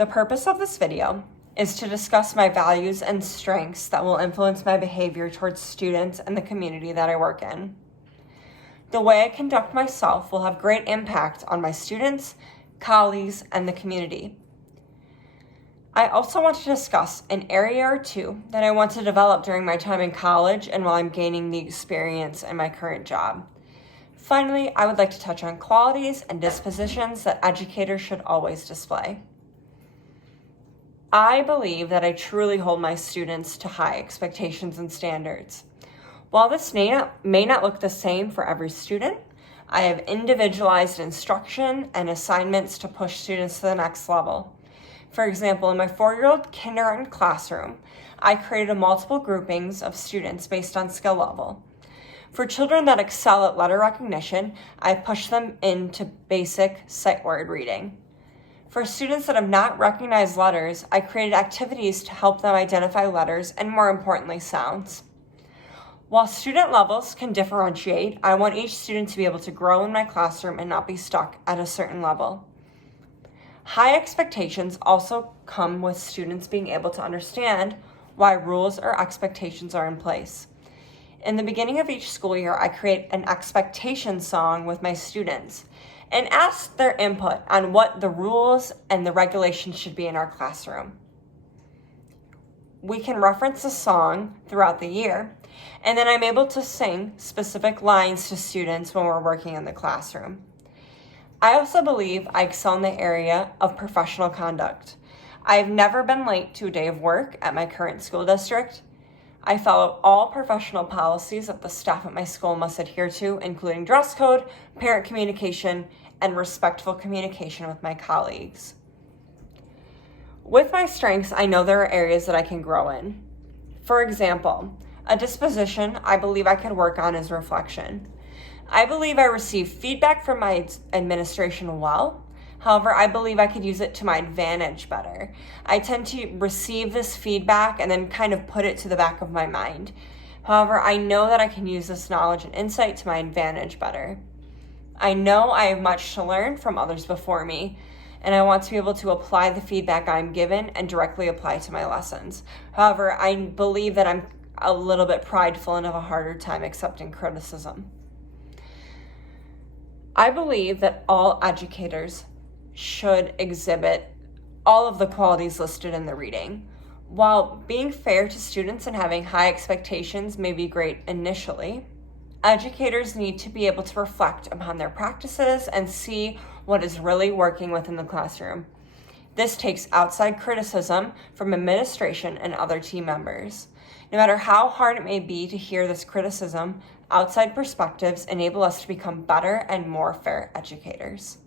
The purpose of this video is to discuss my values and strengths that will influence my behavior towards students and the community that I work in. The way I conduct myself will have great impact on my students, colleagues, and the community. I also want to discuss an area or two that I want to develop during my time in college and while I'm gaining the experience in my current job. Finally, I would like to touch on qualities and dispositions that educators should always display. I believe that I truly hold my students to high expectations and standards. While this may not look the same for every student, I have individualized instruction and assignments to push students to the next level. For example, in my 4-year-old kindergarten classroom, I created multiple groupings of students based on skill level. For children that excel at letter recognition, I push them into basic sight word reading. For students that have not recognized letters, I created activities to help them identify letters and, more importantly, sounds. While student levels can differentiate, I want each student to be able to grow in my classroom and not be stuck at a certain level. High expectations also come with students being able to understand why rules or expectations are in place. In the beginning of each school year, I create an expectation song with my students and ask their input on what the rules and the regulations should be in our classroom. We can reference the song throughout the year, and then I'm able to sing specific lines to students when we're working in the classroom. I also believe I excel in the area of professional conduct. I have never been late to a day of work at my current school district. I follow all professional policies that the staff at my school must adhere to, including dress code, parent communication, and respectful communication with my colleagues. With my strengths, I know there are areas that I can grow in. For example, a disposition I believe I could work on is reflection. I believe I receive feedback from my administration well. However, I believe I could use it to my advantage better. I tend to receive this feedback and then kind of put it to the back of my mind. However, I know that I can use this knowledge and insight to my advantage better. I know I have much to learn from others before me, and I want to be able to apply the feedback I'm given and directly apply to my lessons. However, I believe that I'm a little bit prideful and have a harder time accepting criticism. I believe that all educators should exhibit all of the qualities listed in the reading. While being fair to students and having high expectations may be great initially, educators need to be able to reflect upon their practices and see what is really working within the classroom. This takes outside criticism from administration and other team members. No matter how hard it may be to hear this criticism, outside perspectives enable us to become better and more fair educators.